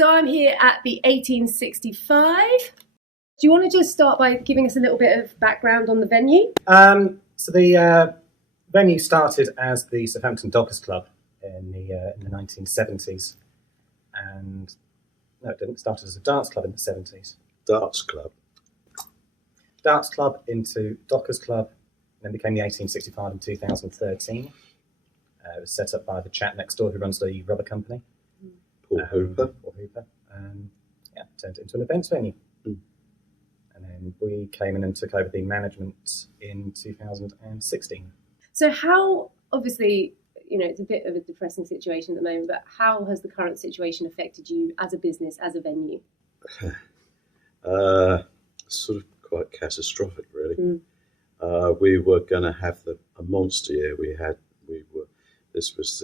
So I'm here at the 1865. Do you want to just start by giving us a little bit of background on the venue? So the venue started as the Southampton Dockers Club in the 1970s, and no, it didn't. It started as a dance club in the 70s. Darts club. Darts club into Dockers Club, and then became the 1865 in 2013. It was set up by the chap next door who runs the rubber company. Paul Hooper. Yeah, turned it into an events venue. Mm. And then we came in and took over the management in 2016. So how, obviously, you know, it's a bit of a depressing situation at the moment, but how has the current situation affected you as a business, as a venue? Sort of quite catastrophic, really. We were going to have a monster year. This was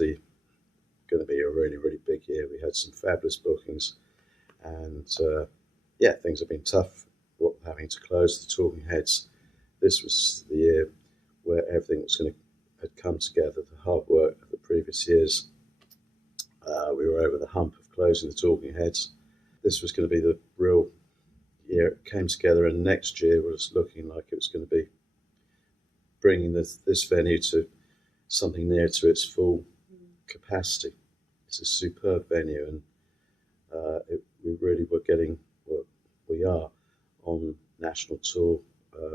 going to be a really, really big year. We had some fabulous bookings, and things have been tough. Having to close the Talking Heads. This was the year where everything had come together. The hard work of the previous years. We were over the hump of closing the Talking Heads. This was going to be the real year it came together, and next year was looking like it was going to be bringing this venue to something near to its full capacity. It's a superb venue, and we really were getting what we are on national tour.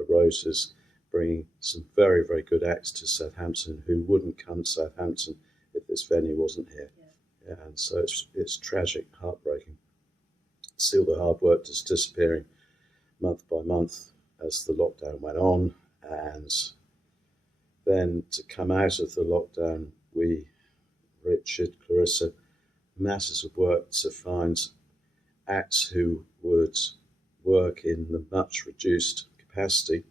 Roses bringing some very, very good acts to Southampton who wouldn't come to Southampton if this venue wasn't here. Yeah, and so it's tragic, heartbreaking. See all the hard work just disappearing month by month as the lockdown went on, and then to come out of the lockdown, Richard, Clarissa, masses of work to find acts who would work in the much reduced capacity,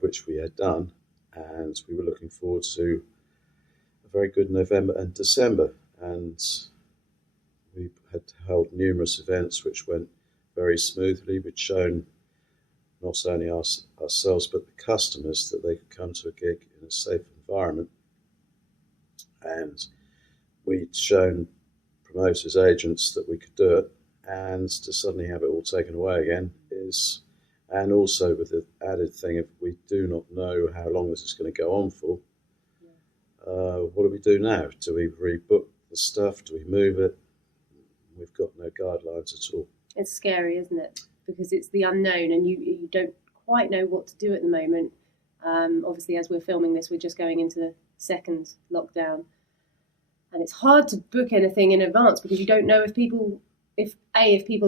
which we had done, and we were looking forward to a very good November and December, and we had held numerous events which went very smoothly. We'd shown not only ourselves but the customers that they could come to a gig in a safe environment, and we'd shown promoters, agents that we could do it, and to suddenly have it all taken away again and also with the added thing of we do not know how long this is going to go on for. What do we do now? Do we rebook the stuff? Do we move it? We've got no guidelines at all. It's scary, isn't it? Because it's the unknown, and you don't quite know what to do at the moment. Obviously, as we're filming this, we're just going into the second lockdown, and it's hard to book anything in advance because you don't know if people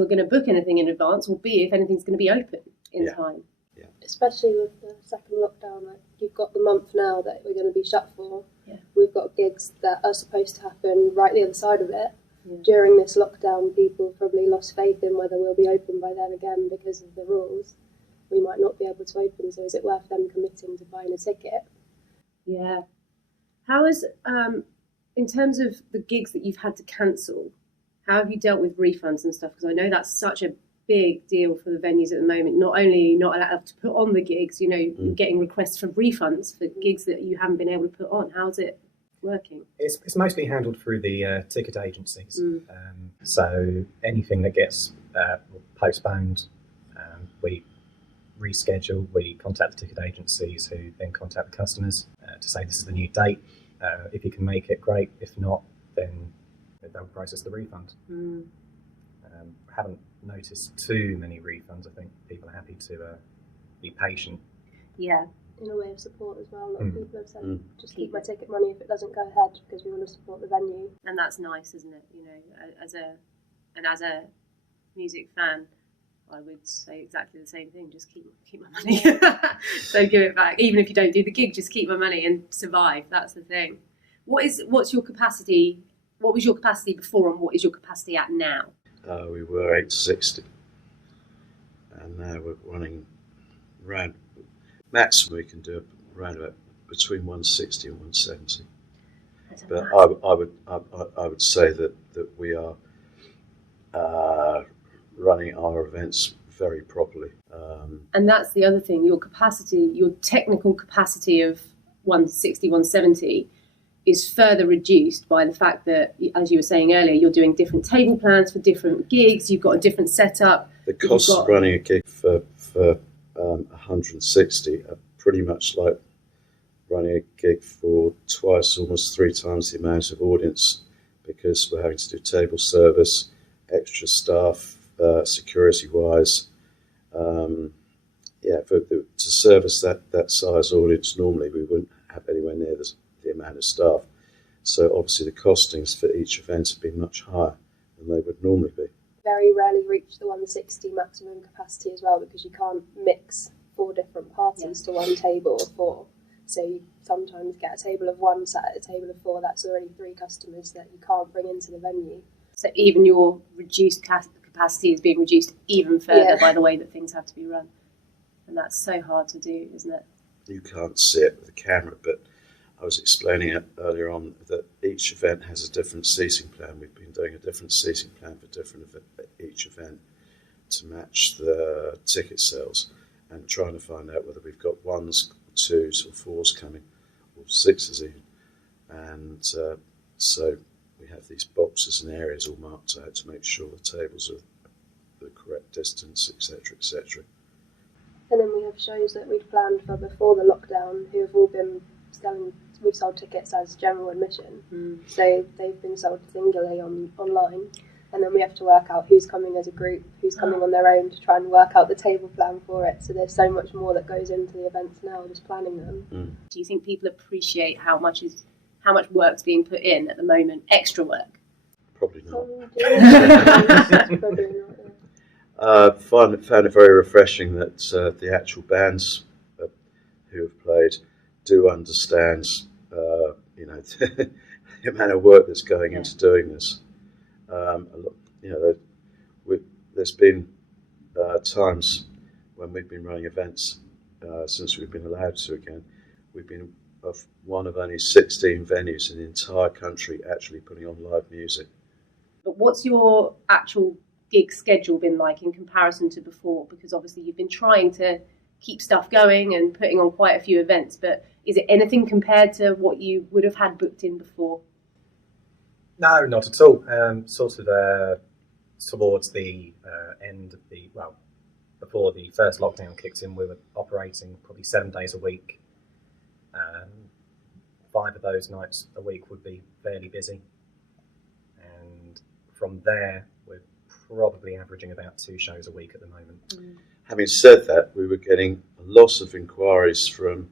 are going to book anything in advance, or B, if anything's going to be open in time. Yeah. Especially with the second lockdown, like you've got the month now that we're going to be shut for. Yeah. We've got gigs that are supposed to happen right the other side of it. Yeah. During this lockdown, people probably lost faith in whether we'll be open by then again because of the rules. We might not be able to open, so is it worth them committing to buying a ticket? Yeah. How is, in terms of the gigs that you've had to cancel, how have you dealt with refunds and stuff? Because I know that's such a big deal for the venues at the moment. Not only are you not allowed to put on the gigs, you know, you're getting requests for refunds for gigs that you haven't been able to put on. How's it working? It's mostly handled through the ticket agencies. So anything that gets postponed, we reschedule. We contact the ticket agencies, who then contact the customers to say this is the new date. If you can make it, great. If not, then they'll process the refund. Haven't noticed too many refunds. I think people are happy to be patient. Yeah, in a way of support as well. A lot of people have said, just keep my ticket money if it doesn't go ahead, because we want to support the venue. And that's nice, isn't it? You know, as a music fan, I would say exactly the same thing. Just keep my money. Don't give it back. Even if you don't do the gig, just keep my money and survive. That's the thing. What's your capacity? What was your capacity before, and what is your capacity at now? We were 860, and now we're running around. Maximum we can do around about between 160 and 170. But I would say that we are running our events very properly. And that's the other thing. Your capacity, your technical capacity of 160, 170. is further reduced by the fact that, as you were saying earlier, you're doing different table plans for different gigs, you've got a different setup. The costs of running a gig for 160 are pretty much like running a gig for twice, almost 3 times the amount of audience, because we're having to do table service, extra staff, security-wise. To service that size audience, normally we wouldn't have anywhere near the amount of staff. So obviously the costings for each event have been much higher than they would normally be. Very rarely reach the 160 maximum capacity as well, because you can't mix 4 different parties to one table of 4. So you sometimes get a table of 1 sat at a table of 4. That's already 3 customers that you can't bring into the venue. So even your reduced capacity is being reduced even further by the way that things have to be run. And that's so hard to do, isn't it? You can't see it with the camera, but I was explaining it earlier on that each event has a different seating plan. We've been doing a different seating plan for each event to match the ticket sales, and trying to find out whether we've got 1s, 2s or 4s coming, or 6s even. And so we have these boxes and areas all marked out to make sure the tables are the correct distance, etc., etc. And then we have shows that we've planned for before the lockdown who have all been selling. We've sold tickets as general admission, so they've been sold singularly online, and then we have to work out who's coming as a group, who's coming on their own, to try and work out the table plan for it. So there's so much more that goes into the events now, just planning them. Do you think people appreciate how much work's being put in at the moment? Extra work? Probably not. Probably not. Found it very refreshing that the actual bands who have played do understand, the amount of work that's going into doing this. There's been times when we've been running events since we've been allowed to again. We've been one of only 16 venues in the entire country actually putting on live music. But what's your actual gig schedule been like in comparison to before? Because obviously you've been trying to keep stuff going and putting on quite a few events, but is it anything compared to what you would have had booked in before? No, not at all. Towards the end of before the first lockdown kicked in, we were operating probably 7 days a week. 5 of those nights a week would be fairly busy. And from there, we're probably averaging about 2 shows a week at the moment. Having said that, we were getting a lot of inquiries from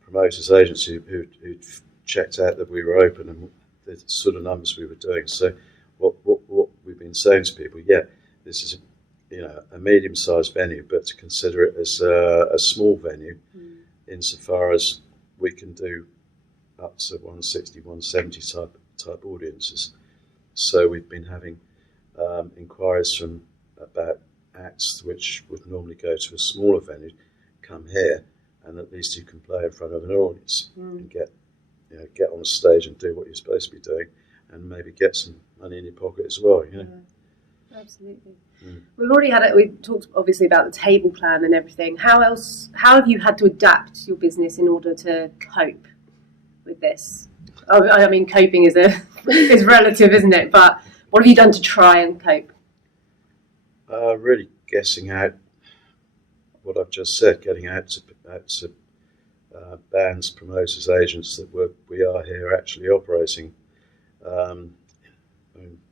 promoters' agents who'd checked out that we were open and the sort of numbers we were doing. So what we've been saying to people, this is a medium-sized venue, but to consider it as a small venue insofar as we can do up to 160, 170 type audiences. So we've been having inquiries from about acts which would normally go to a smaller venue, come here, and at least you can play in front of an audience and get on a stage and do what you're supposed to be doing, and maybe get some money in your pocket as well. Absolutely. We've already we talked obviously about the table plan and everything. How have you had to adapt your business in order to cope with this? I mean, coping is relative, isn't it? But what have you done to try and cope? Really guessing out what I've just said, getting out to bands, promoters, agents that we are here actually operating.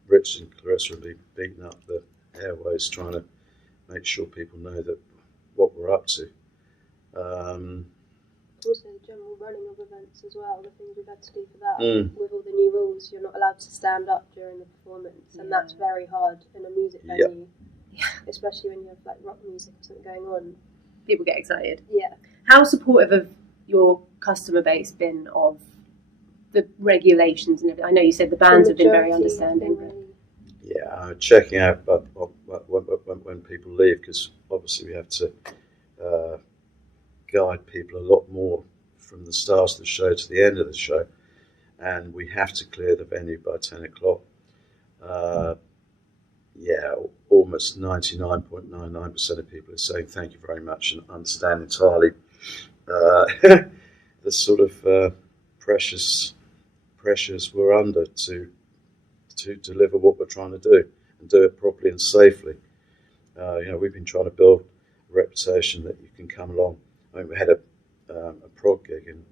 Rich and Clarissa have been beating up the airways trying to make sure people know that what we're up to. Also the general running of events as well, the things we've had to do for that. With all the new rules, you're not allowed to stand up during the performance, and that's very hard in a music venue, especially when you have like rock music or something going on. People get excited. Yeah. How supportive have your customer base been of the regulations and everything? I know you said the bands have been very understanding. Checking out when people leave, because obviously we have to guide people a lot more from the start of the show to the end of the show, and we have to clear the venue by 10 o'clock. Almost 99.99% of people are saying thank you very much and understand entirely the sort of precious pressures we're under to deliver what we're trying to do and do it properly and safely. We've been trying to build a reputation that you can come along. I mean, we had a prog gig, and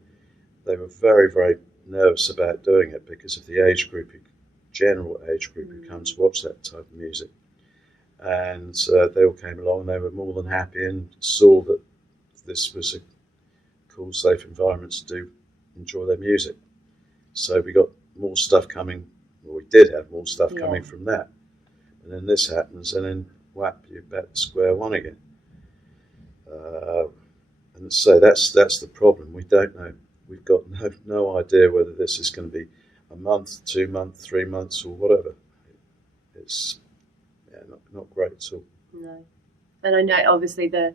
they were very, very nervous about doing it because of the age group, general age group who comes to watch that type of music. And they all came along, and they were more than happy and saw that this was a cool, safe environment to enjoy their music. So we got more stuff coming. Well, we did have more stuff coming from that. And then this happens, and then whap, you're back to square one again. And so that's the problem. We don't know. We've got no idea whether this is going to be a month, 2 months, 3 months, or whatever. It's not great at all. No. And I know, obviously, the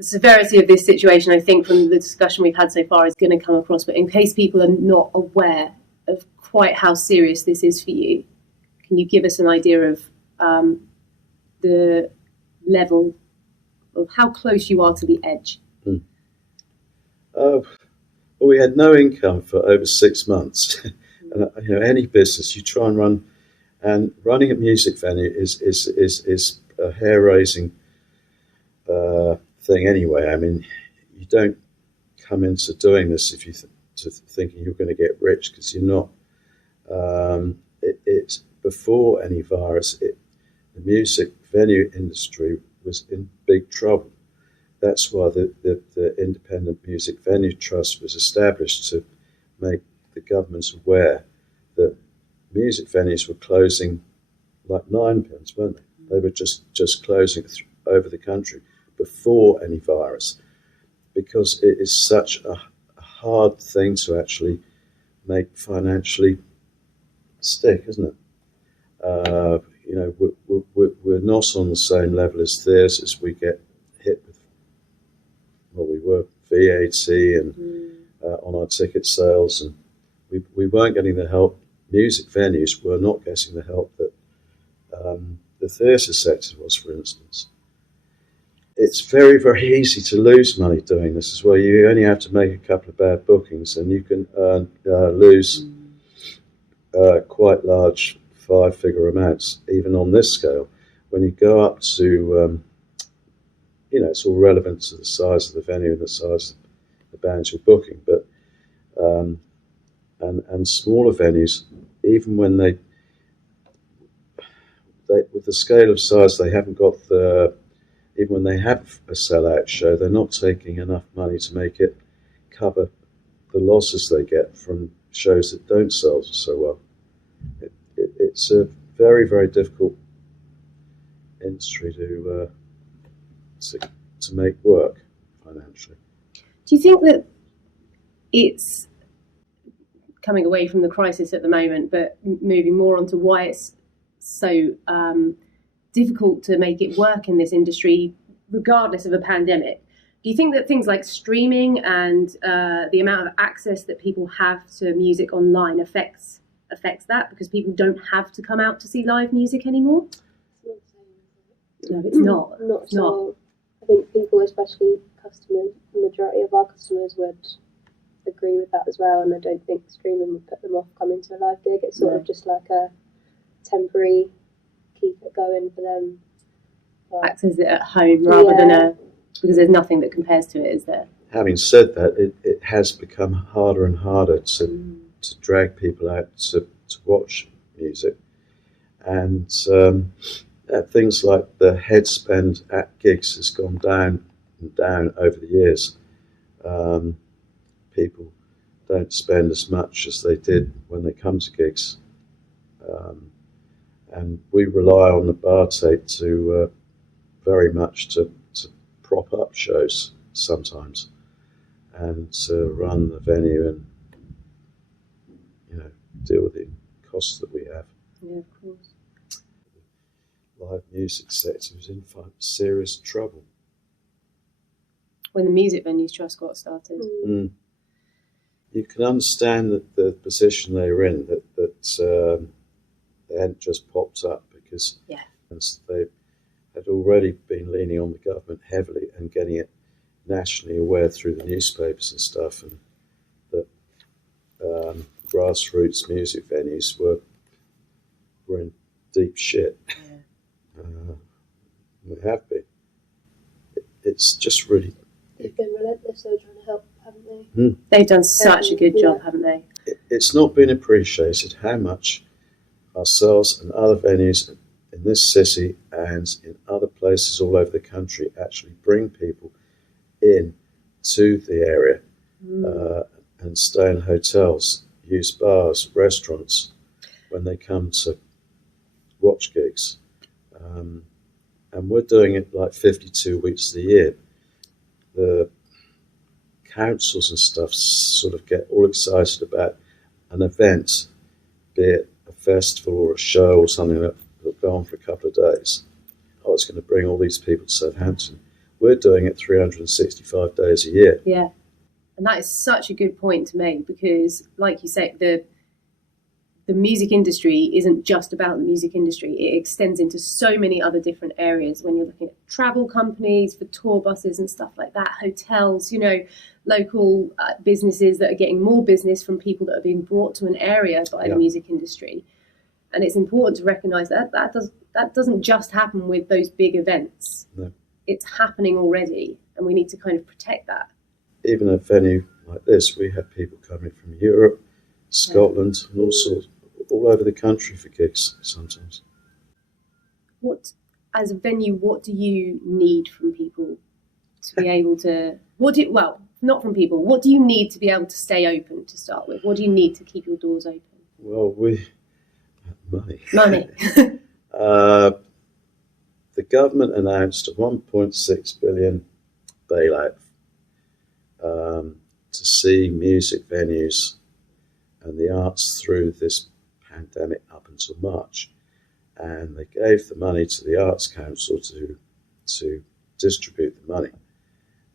severity of this situation, I think, from the discussion we've had so far, is going to come across. But in case people are not aware of quite how serious this is for you, can you give us an idea of the level of how close you are to the edge? Well, we had no income for over 6 months. And, any business you try and run, and running a music venue is a hair-raising thing anyway. I mean, you don't come into doing this if you thinking you're going to get rich, because you're not. It's before any virus. The music venue industry was in big trouble. That's why the Independent Music Venue Trust was established, to make the governments aware that music venues were closing like ninepins, weren't they? They were just closing over the country before any virus, because it is such a hard thing to actually make financially stick, isn't it? We're not on the same level as theatres. We get hit with, well, we were VAT and on our ticket sales, and we weren't getting the help. Music venues were not getting the help that the theatre sector was, for instance. It's very, very easy to lose money doing this as well. You only have to make a couple of bad bookings, and you can lose quite large 5-figure amounts, even on this scale. When you go up to, it's all relevant to the size of the venue and the size of the bands you're booking, but and smaller venues, even when they with the scale of size, they haven't got even when they have a sellout show, they're not taking enough money to make it cover the losses they get from shows that don't sell so well. It's a very, very difficult industry to make work financially. Do you think that it's coming away from the crisis at the moment, but moving more onto why it's so difficult to make it work in this industry, regardless of a pandemic? Do you think that things like streaming and the amount of access that people have to music online affects that, because people don't have to come out to see live music anymore? No, it's not. Not at all. I think people, especially customers, the majority of our customers would agree with that as well, and I don't think streaming would put them off coming to a live gig. It's sort of just like a temporary keep it going for them. Access it at home rather than because there's nothing that compares to it, is there? Having said that, it has become harder and harder to drag people out to watch music, and things like the head spend at gigs has gone down and down over the years. People don't spend as much as they did when they come to gigs, and we rely on the bar tape to very much to prop up shows sometimes, and to run the venue and deal with the costs that we have. Yeah, of course. The live music sector was in serious trouble when the Music Venues Trust got started. You can understand that the position they were in, that they hadn't just popped up, because they had already been leaning on the government heavily and getting it nationally aware through the newspapers and stuff, and that grassroots music venues were in deep shit. Yeah. We have been. It's just really... They've been relentless though, trying to help, haven't they? They've done such a good job, haven't they? It's not been appreciated how much ourselves and other venues in this city and in other places all over the country actually bring people in to the area and stay in hotels, use bars, restaurants when they come to watch gigs. And we're doing it like 52 weeks of the year. The councils and stuff sort of get all excited about an event, be it a festival or a show or something that'll go on for a couple of days. Oh, it's going to bring all these people to Southampton. We're doing it 365 days a year. Yeah. And that is such a good point to make because, like you say, the music industry isn't just about the music industry. It extends into so many other different areas when you're looking at travel companies for tour buses and stuff like that, hotels, local businesses that are getting more business from people that are being brought to an area by the music industry. And it's important to recognise that doesn't just happen with those big events. No. It's happening already, and we need to kind of protect that. Even a venue like this, we have people coming from Europe, Scotland, and all over the country for gigs sometimes. As a venue, what do you need from people to be able to... not from people. What do you need to be able to stay open to start with? What do you need to keep your doors open? Well, money. Money. The government announced a 1.6 billion bailout to see music venues and the arts through this pandemic up until March. And they gave the money to the Arts Council to distribute the money.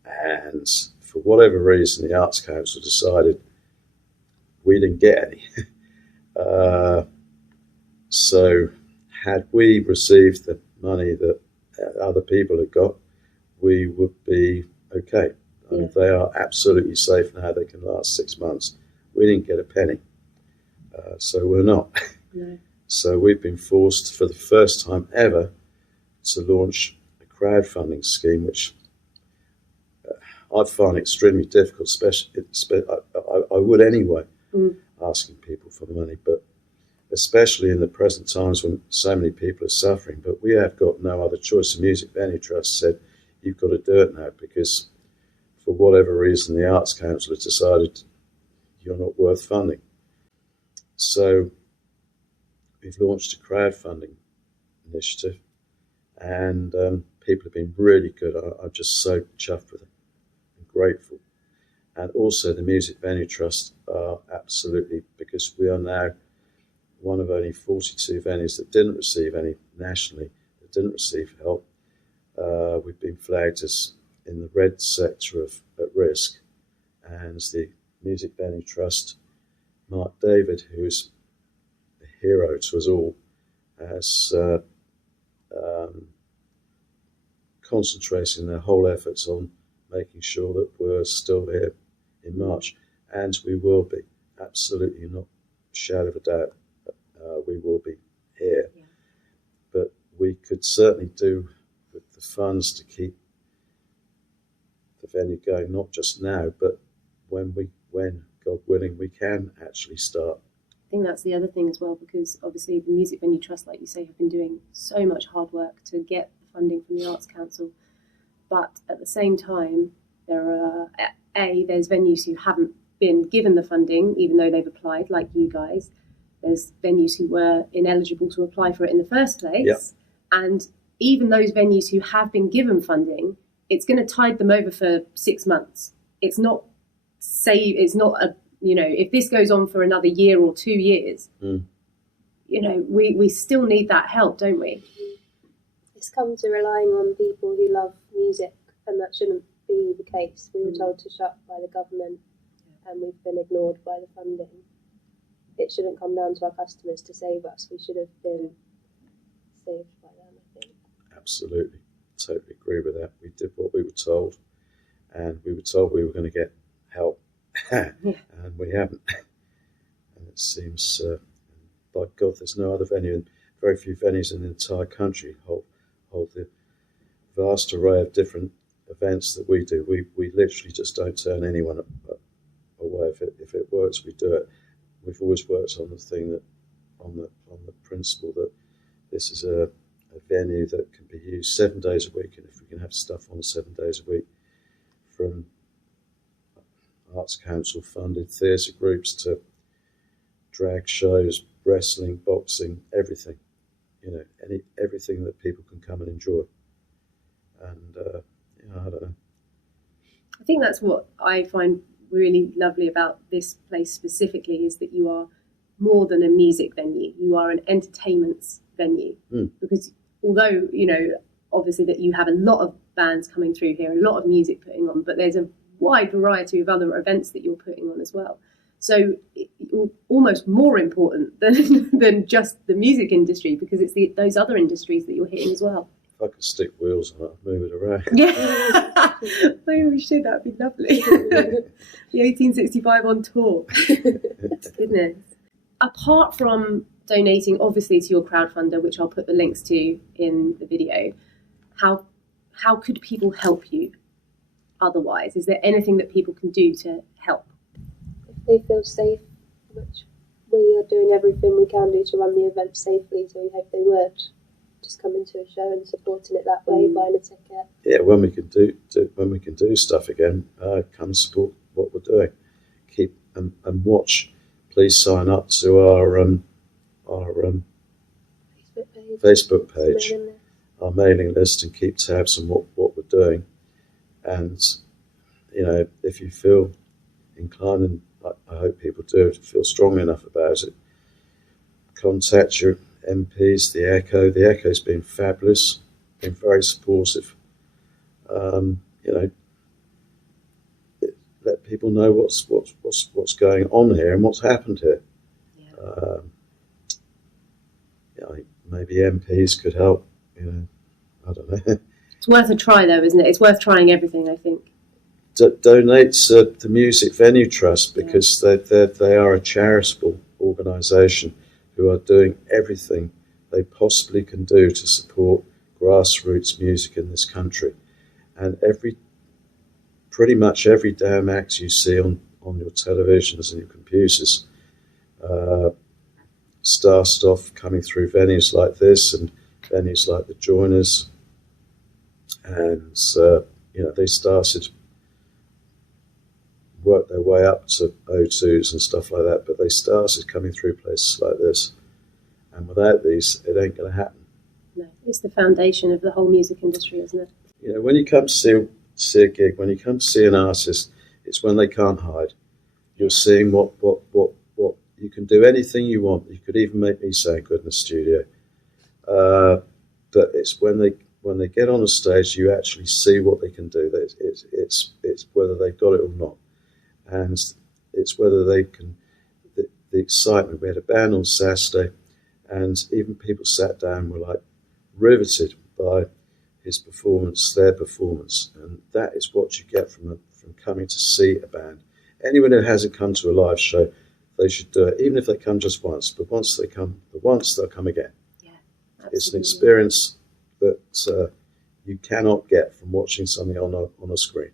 And for whatever reason, the Arts Council decided we didn't get any. So had we received the money that other people had got, we would be okay. I mean, they are absolutely safe now. They can last 6 months. We didn't get a penny. So we're not. No. So we've been forced for the first time ever to launch a crowdfunding scheme, which I find extremely difficult, I would anyway, asking people for money, but especially in the present times when so many people are suffering. But we have got no other choice. The Music Venue Trust said, you've got to do it now because for whatever reason, the Arts Council has decided you're not worth funding. So we've launched a crowdfunding initiative, and people have been really good. I'm just so chuffed with it and grateful. And also the Music Venue Trust are absolutely, because we are now one of only 42 venues that didn't receive any nationally, that didn't receive help. We've been flagged as in the red sector of at risk, and the Music Venue Trust, Mark David, who's a hero to us all, has concentrating their whole efforts on making sure that we're still here in March, and we will be, absolutely, not a shadow of a doubt, we will be here. Yeah. But we could certainly do with the funds to keep the venue going, not just now, but when God willing, we can actually start. I think that's the other thing as well, because obviously the Music Venue Trust, like you say, have been doing so much hard work to get the funding from the Arts Council. But at the same time, there's venues who haven't been given the funding, even though they've applied, like you guys. There's venues who were ineligible to apply for it in the first place. Yep. And even those venues who have been given funding, it's going to tide them over for 6 months. It's not if this goes on for another year or 2 years, we still need that help, don't we? It's come to relying on people who love music, and that shouldn't be the case. We were told to shut by the government, and we've been ignored by the funding. It shouldn't come down to our customers to save us. We should have been saved by them, I think. Absolutely. Totally agree with that. We did what we were told, and we were told we were going to get help, and we haven't. And it seems, by God, there's no other venue, and very few venues in the entire country hold the vast array of different events that we do. We literally just don't turn anyone away. If it works, we do it. We've always worked on the thing that, on the principle that this is a venue that can be used 7 days a week, and if we can have stuff on 7 days a week, from Arts Council funded theatre groups to drag shows, wrestling, boxing, everything, everything that people can come and enjoy. And I don't know. I think that's what I find really lovely about this place specifically, is that you are more than a music venue. You are an entertainment venue. Because although, obviously that you have a lot of bands coming through here, a lot of music putting on, but there's a wide variety of other events that you're putting on as well. So almost more important than just the music industry, because it's those other industries that you're hitting as well. If I could stick wheels on it, I'd move it around. Yeah, maybe we should. That'd be lovely. The 1865 on tour. Goodness. Apart from donating, obviously, to your crowdfunder, which I'll put the links to in the video, how could people help you otherwise? Is there anything that people can do to help? If they feel safe, which we are doing everything we can do to run the event safely, so we hope they would just come into a show and supporting it that way, buying a ticket. Yeah, when we can do stuff again, come support what we're doing. Keep and watch. Please sign up to our Facebook page, our mailing list, and keep tabs on what we're doing. And if you feel inclined, and I hope people do, to feel strongly enough about it, contact your MPs, the Echo. The Echo's been fabulous, been very supportive. Let people know what's going on here and what's happened here. Yeah. I think maybe MPs could help. I don't know. It's worth a try, though, isn't it? It's worth trying everything, I think. Donate to the Music Venue Trust, because they are a charitable organisation who are doing everything they possibly can do to support grassroots music in this country. And pretty much every damn act you see on your televisions and your computers started off coming through venues like this and venues like the Joiners. And, they started, worked their way up to O2s and stuff like that, but they started coming through places like this. And without these, it ain't going to happen. No, it's the foundation of the whole music industry, isn't it? When you come to see a gig, when you come to see an artist, it's when they can't hide. You're seeing what you can do, anything you want. You could even make me sound good in the studio. But it's when they get on a stage, you actually see what they can do. It's whether they've got it or not. And it's whether they can, the excitement. We had a band on Saturday, and even people sat down and were like riveted by his performance, their performance. And that is what you get from coming to see a band. Anyone who hasn't come to a live show, they should do it, even if they come just once. But once they'll come again. Yeah, absolutely. It's an experience that you cannot get from watching something on a screen.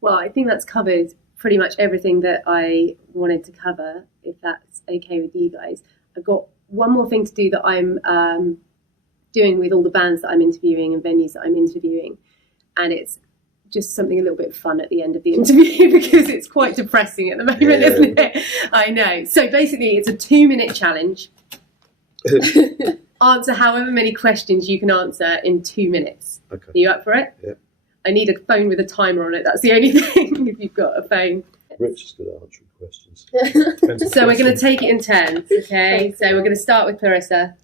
Well, I think that's covered pretty much everything that I wanted to cover, if that's okay with you guys. I've got one more thing to do that I'm doing with all the bands that I'm interviewing and venues that I'm interviewing. And it's just something a little bit fun at the end of the interview, because it's quite depressing at the moment, isn't it? I know. So basically, it's a 2-minute challenge. Answer however many questions you can answer in 2 minutes. Okay. Are you up for it? Yeah. I need a phone with a timer on it. That's the only thing, if you've got a phone. Rich is good at answering questions. So we're going to take it in turns, okay? So we're going to start with Clarissa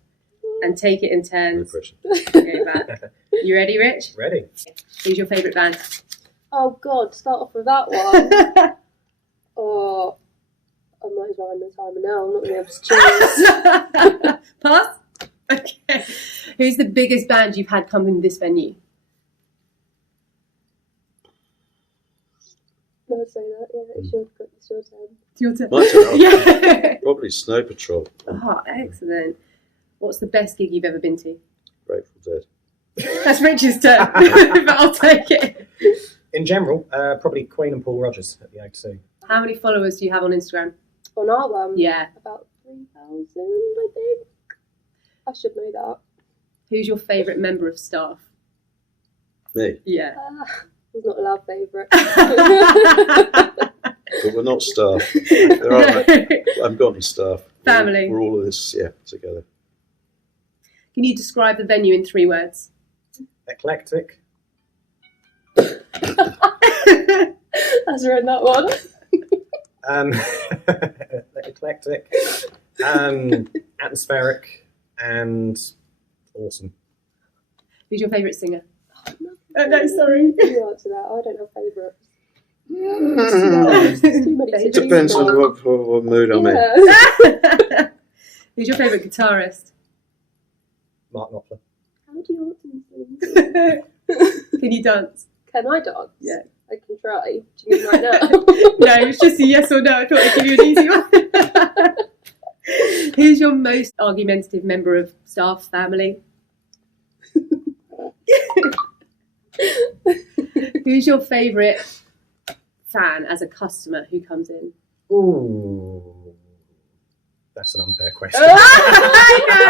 and take it in turns. Okay, back. You ready, Rich? Ready. Who's your favourite band? Oh God, start off with that one. Oh, I might as well end the timer now. I'm not going to be able to choose. Pass? Okay. Who's the biggest band you've had come in this venue? I would say that, yeah, it's your turn. It's your turn. My turn. Yeah. Probably Snow Patrol. Oh, excellent. What's the best gig you've ever been to? Grateful Dead. That's Rich's turn, but I'll take it. In general, probably Queen and Paul Rogers at the O2. How many followers do you have on Instagram? On our one? Yeah. About 3,000, I think. I should know that. Who's your favourite member of staff? Me. Yeah. He's not a loud favourite. But we're not staff. There are, I've gotten staff. Family. We're all of this, together. Can you describe the venue in 3 words? Eclectic. That's read that one. Eclectic. Atmospheric and awesome. Who's your favourite singer? No, sorry. You answer that. I don't have favourites. There's too many to choose Depends from. on what mood I'm in. Yeah. Who's your favourite guitarist? Mark Knopfler. How do you answer these things? Can you dance? Can I dance? Yeah. I can try. Do you mean right now? No, it's just a yes or no. I thought I'd give you an easy one. Who's your most argumentative member of staff, family? Who's your favourite fan as a customer who comes in? Ooh, that's an unfair question. I know.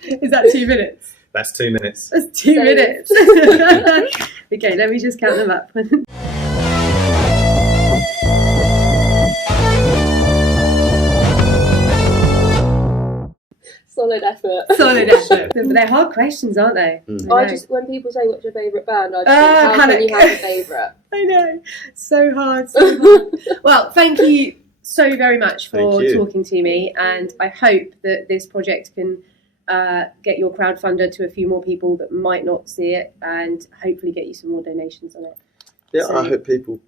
Is that 2 minutes? That's 2 minutes. That's 2 Same. minutes. Okay, let me just count them up. Solid effort. Solid effort. But they're hard questions, aren't they? Mm. I just, when people say what's your favourite band, I just think, how panic. can you have a favourite? I know. So hard. So hard. Well, thank you so very much for Thank you. talking to me, and I hope that this project can get your crowdfunder to a few more people that might not see it, and hopefully get you some more donations on it. Yeah, So- I hope people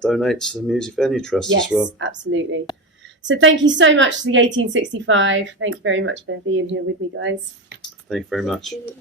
donate to the Music Venue Trust Yes, as well. absolutely. So thank you so much to the 1865. Thank you very much for being here with me, guys. Thank you very much. Thank you.